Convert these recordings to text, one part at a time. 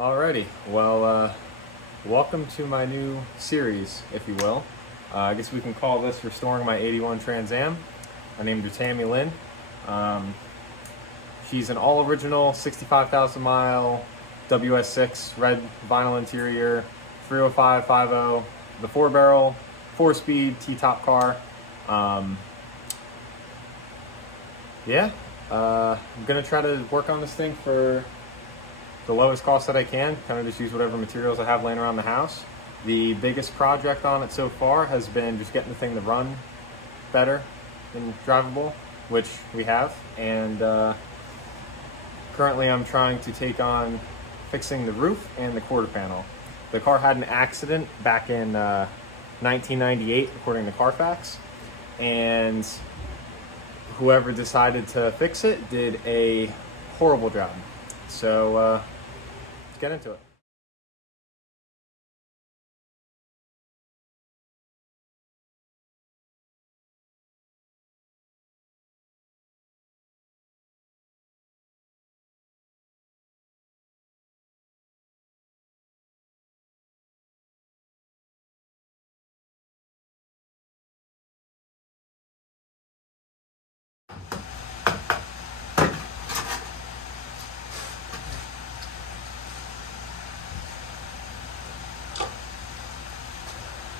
Alrighty, well, welcome to my new series, if you will. I guess we can call this Restoring My 81 Trans Am. I named her Tammy Lynn. She's an all-original 65,000 mile WS6 red vinyl interior, 305/50, the 4-barrel, 4-speed T-top car. I'm gonna try to work on this thing for the lowest cost that I can, kind of just use whatever materials I have laying around the house. The biggest project on it so far has been just getting the thing to run better and drivable, which we have. And currently I'm trying to take on fixing the roof and the quarter panel. The car had an accident back in 1998, according to Carfax, and whoever decided to fix it did a horrible job. So let's get into it.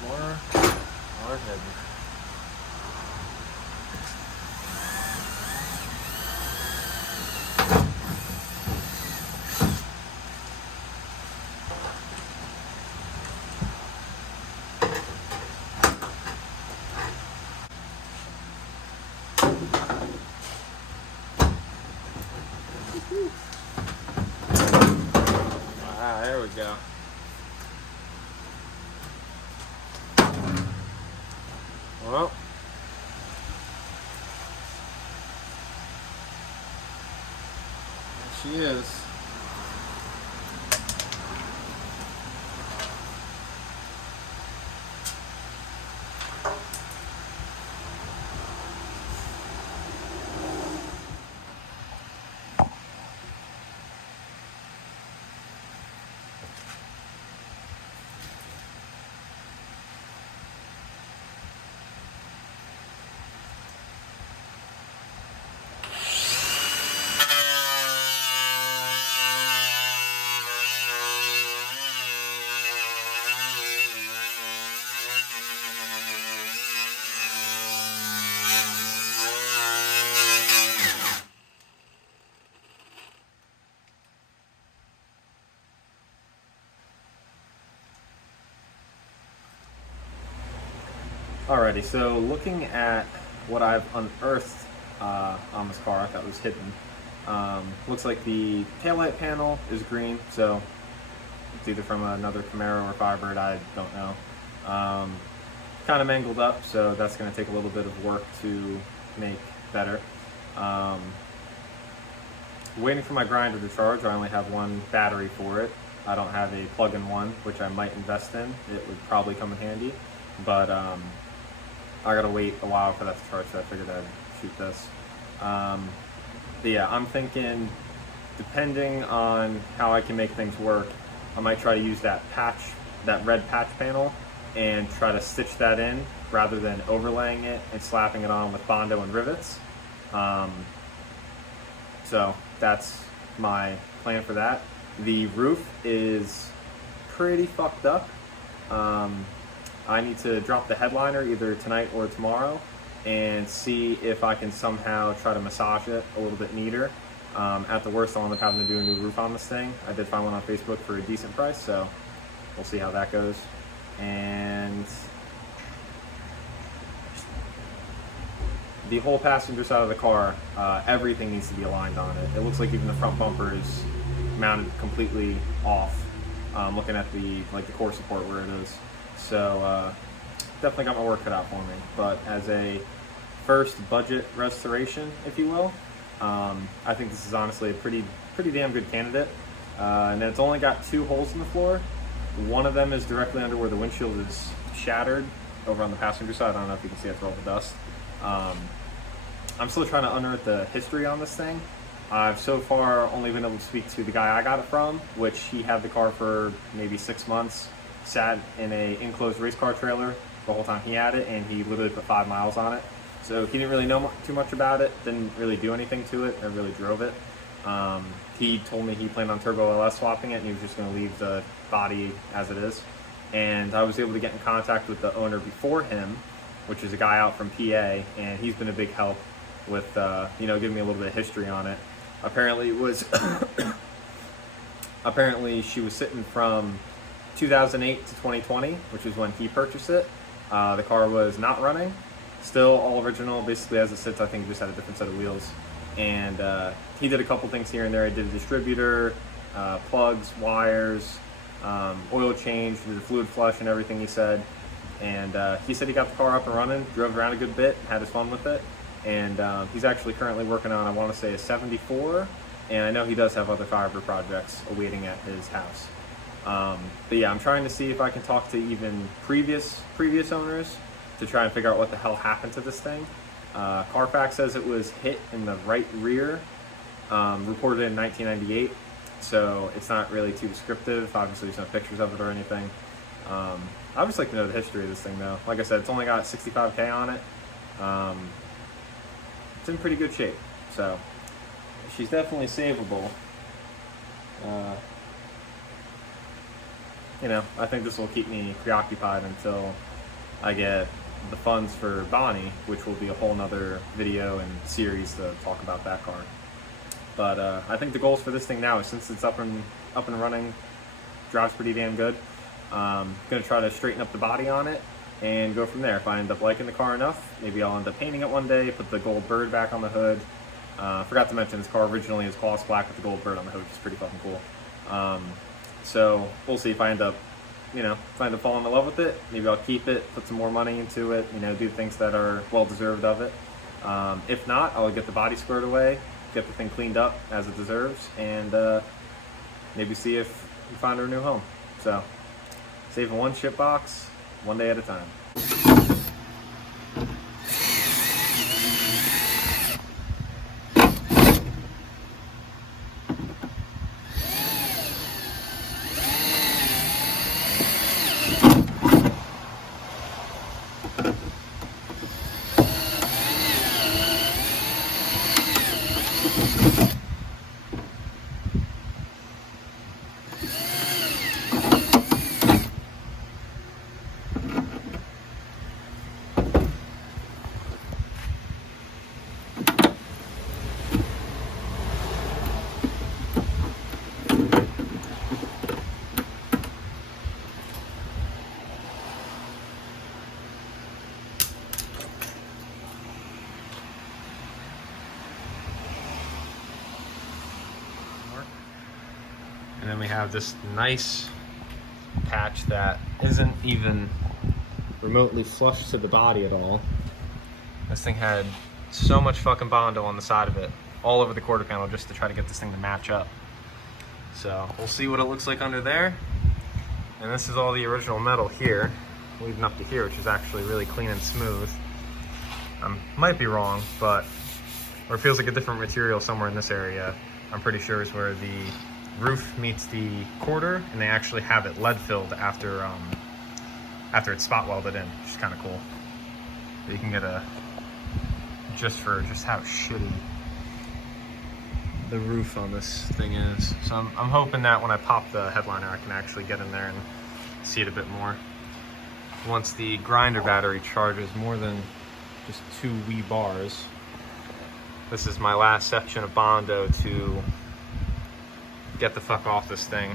More hard heavy. There we go. Well, there she is. Alrighty, so looking at what I've unearthed on this car that was hidden, looks like the taillight panel is green, so it's either from another Camaro or Firebird, I don't know. Kind of mangled up, so that's going to take a little bit of work to make better. Waiting for my grinder to charge. I only have one battery for it. I don't have a plug-in one, which I might invest in. It would probably come in handy, but I gotta wait a while for that to charge, so I figured I'd shoot this. But yeah, I'm thinking, depending on how I can make things work, I might try to use that patch, that red patch panel, and try to stitch that in rather than overlaying it and slapping it on with Bondo and rivets. So that's my plan for that. The roof is pretty fucked up. I need to drop the headliner either tonight or tomorrow and see if I can somehow try to massage it a little bit neater. At the worst, I'll end up having to do a new roof on this thing. I did find one on Facebook for a decent price, so we'll see how that goes. And the whole passenger side of the car, everything needs to be aligned on it. It looks like even the front bumper is mounted completely off. Looking at the core support where it is. So definitely got my work cut out for me. But as a first budget restoration, if you will, I think this is honestly a pretty damn good candidate. And it's only got 2 holes in the floor. One of them is directly under where the windshield is shattered over on the passenger side. I don't know if you can see it through all the dust. I'm still trying to unearth the history on this thing, I've so far only been able to speak to the guy I got it from, which he had the car for maybe 6 months, sat in a enclosed race car trailer the whole time he had it, and he literally put 5 miles on it. So he didn't really know too much about it, didn't really do anything to it, or really drove it. He told me he planned on turbo LS swapping it, and he was just going to leave the body as it is. And I was able to get in contact with the owner before him, which is a guy out from PA, and he's been a big help with, you know, giving me a little bit of history on it. Apparently it was, apparently she was sitting from 2008 to 2020, which is when he purchased it. The car was not running, still all original, basically as it sits. I think just had a different set of wheels. And he did a couple things here and there. He did a distributor, plugs, wires, oil change, did a fluid flush and everything, he said. And he said he got the car up and running, drove around a good bit, had his fun with it. And he's actually currently working on, I want to say, a 74, and I know he does have other Firebird projects awaiting at his house. But yeah, I'm trying to see if I can talk to even previous owners to try and figure out what the hell happened to this thing. Carfax says it was hit in the right rear, reported in 1998, so it's not really too descriptive. Obviously there's no pictures of it or anything. I'd just like to know the history of this thing though. Like I said, it's only got 65K on it. It's in pretty good shape, so she's definitely savable. You know, I think this will keep me preoccupied until I get the funds for Bonnie, which will be a whole nother video and series to talk about that car. But I think the goals for this thing now is, since it's up and running, drives pretty damn good, I'm gonna try to straighten up the body on it and go from there. If I end up liking the car enough, maybe I'll end up painting it one day, put the gold bird back on the hood. Forgot to mention, this car originally is gloss black with the gold bird on the hood, which is pretty fucking cool. So we'll see if I end up, you know, if I end up falling in love with it. Maybe I'll keep it, put some more money into it, you know, do things that are well deserved of it. If not, I'll get the body squared away, get the thing cleaned up as it deserves, and maybe see if we find her a new home. So, saving one shit box, one day at a time. And then we have this nice patch that isn't even remotely flush to the body at all. This thing had so much fucking Bondo on the side of it, all over the quarter panel, just to try to get this thing to match up. So we'll see what it looks like under there. And this is all the original metal here, leading up to here, which is actually really clean and smooth. Might be wrong, but, or it feels like a different material somewhere in this area. I'm pretty sure is where the roof meets the quarter, and they actually have it lead filled after it's spot welded in, which is kind of cool. But you can get a just how shitty the roof on this thing is. So I'm hoping that when I pop the headliner, I can actually get in there and see it a bit more. Once the grinder battery charges more than just 2 wee bars, this is my last section of Bondo to get the fuck off this thing.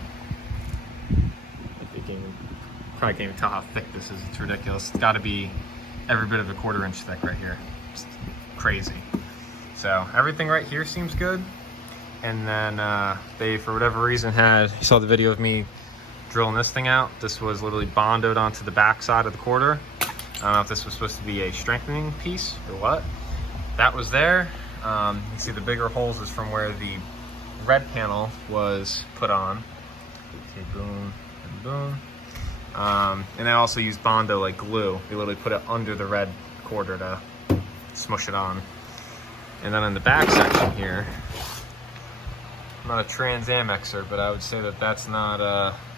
Probably can't even tell how thick this is. It's ridiculous. It's got to be every bit of a 1/4 inch thick right here. It's crazy. So everything right here seems good. And then they, for whatever reason, you saw the video of me drilling this thing out. This was literally bondoed onto the back side of the quarter. I don't know if this was supposed to be a strengthening piece or what. That was there. You can see the bigger holes is from where the red panel was put on. Okay, boom and boom. And I also used Bondo like glue. We literally put it under the red quarter to smush it on. And then in the back section here, I'm not a Trans Am expert, but I would say that that's not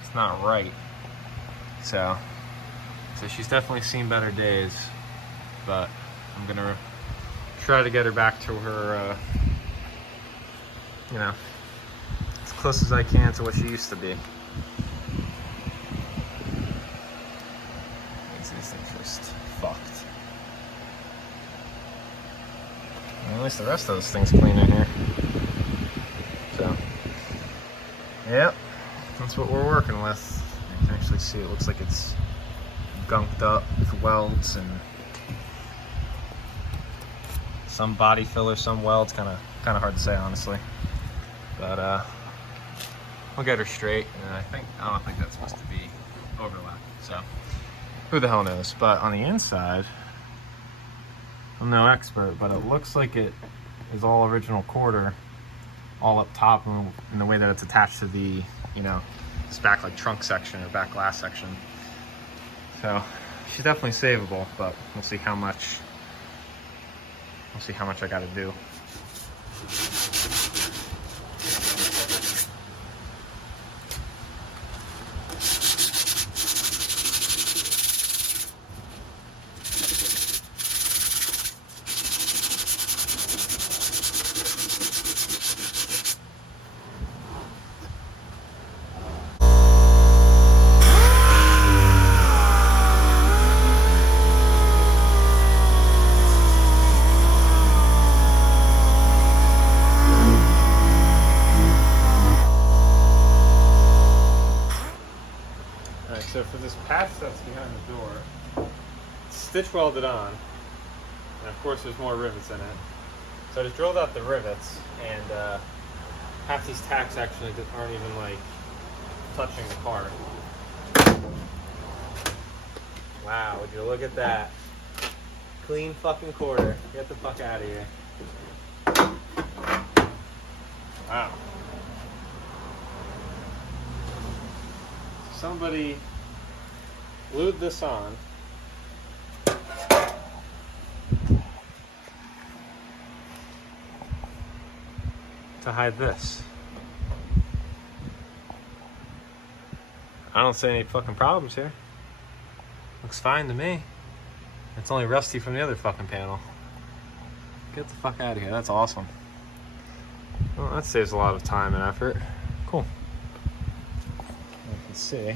it's not right. So she's definitely seen better days, but I'm gonna try to get her back to her, you know, as close as I can to what she used to be. These things are just fucked. At least the rest of this thing's clean in here. So, yep, that's what we're working with. You can actually see it looks like it's gunked up with welds and some body filler, some welds. Kind of hard to say, honestly. But we'll get her straight, and I don't think that's supposed to be overlapped. So who the hell knows? But on the inside, I'm no expert, but it looks like it is all original quarter, all up top in the way that it's attached to the, you know, this back like trunk section or back glass section. So she's definitely savable, but we'll see how much. We'll see how much I got to do. So for this patch that's behind the door, it's stitch welded on, and of course there's more rivets in it. So I just drilled out the rivets, and half these tacks actually aren't even like touching the car. Wow, would you look at that? Clean fucking quarter. Get the fuck out of here. Wow. Somebody glued this on to hide this. I don't see any fucking problems here. Looks fine to me. It's only rusty from the other fucking panel. Get the fuck out of here. That's awesome. Well, that saves a lot of time and effort. Cool. You can see.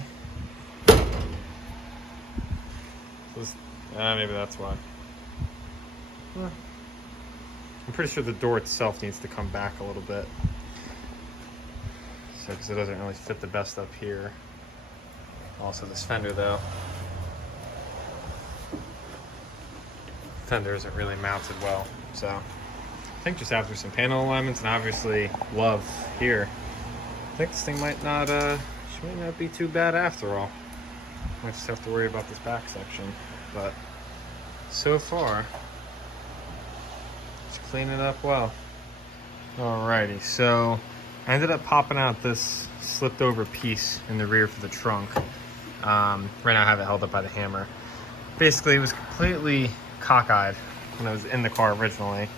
Maybe that's why. I'm pretty sure the door itself needs to come back a little bit. So, because it doesn't really fit the best up here. Also, this fender though. Fender isn't really mounted well. So, I think just after some panel alignments and obviously love here, I think this thing might not be too bad after all. Might just have to worry about this back section, but so far it's cleaning up well. Alrighty, so I ended up popping out this slipped over piece in the rear for the trunk. Right now I have it held up by the hammer. Basically, it was completely cockeyed when I was in the car originally,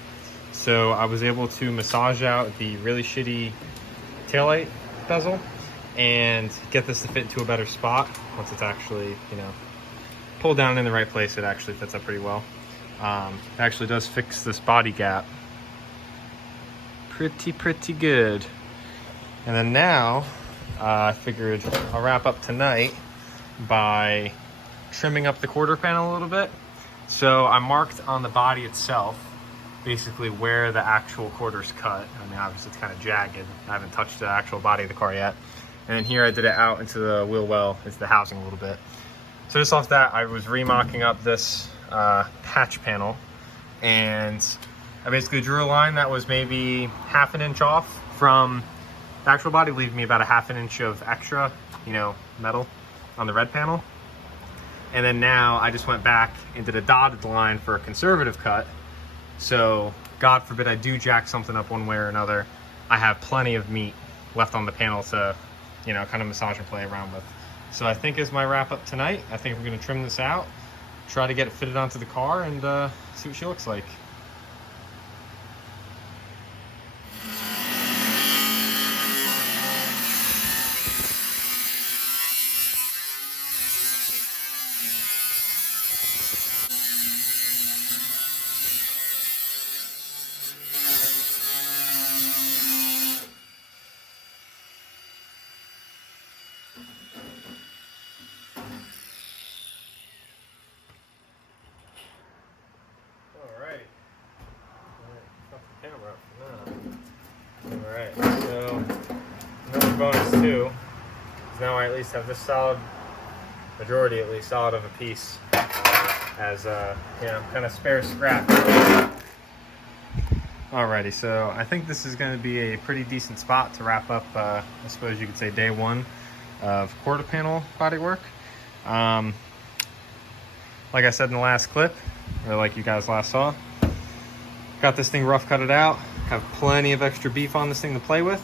so I was able to massage out the really shitty taillight bezel and get this to fit into a better spot. Once it's actually, you know, pulled down in the right place, it actually fits up pretty well. It actually does fix this body gap pretty good. And then now I figured I'll wrap up tonight by trimming up the quarter panel a little bit. So I marked on the body itself basically where the actual quarter's cut. I mean, obviously it's kind of jagged. I haven't touched the actual body of the car yet. And then here I did it out into the wheel well, into the housing a little bit. So just off that, I was remocking up this patch panel, and I basically drew a line that was maybe ½ an inch off from the actual body, leaving me about a ½ an inch of extra, you know, metal on the red panel. And then now I just went back and did a dotted line for a conservative cut. So God forbid I do jack something up one way or another, I have plenty of meat left on the panel to, you know, kind of massage and play around with. So I think is my wrap up tonight. I think we're gonna trim this out, try to get it fitted onto the car, and see what she looks like. too is now I at least have this solid, majority at least, solid of a piece as you know, kind of spare scrap. Alrighty, so I think this is going to be a pretty decent spot to wrap up, I suppose you could say, day one of quarter panel bodywork. Like I said in the last clip, or like you guys last saw, got this thing rough cutted out, have plenty of extra beef on this thing to play with.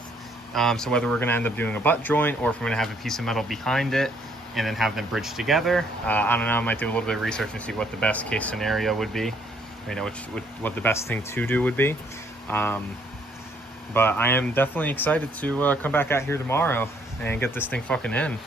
So whether we're going to end up doing a butt joint or if we're going to have a piece of metal behind it and then have them bridged together, I don't know, I might do a little bit of research and see what the best case scenario would be, you know, what the best thing to do would be. But I am definitely excited to come back out here tomorrow and get this thing fucking in.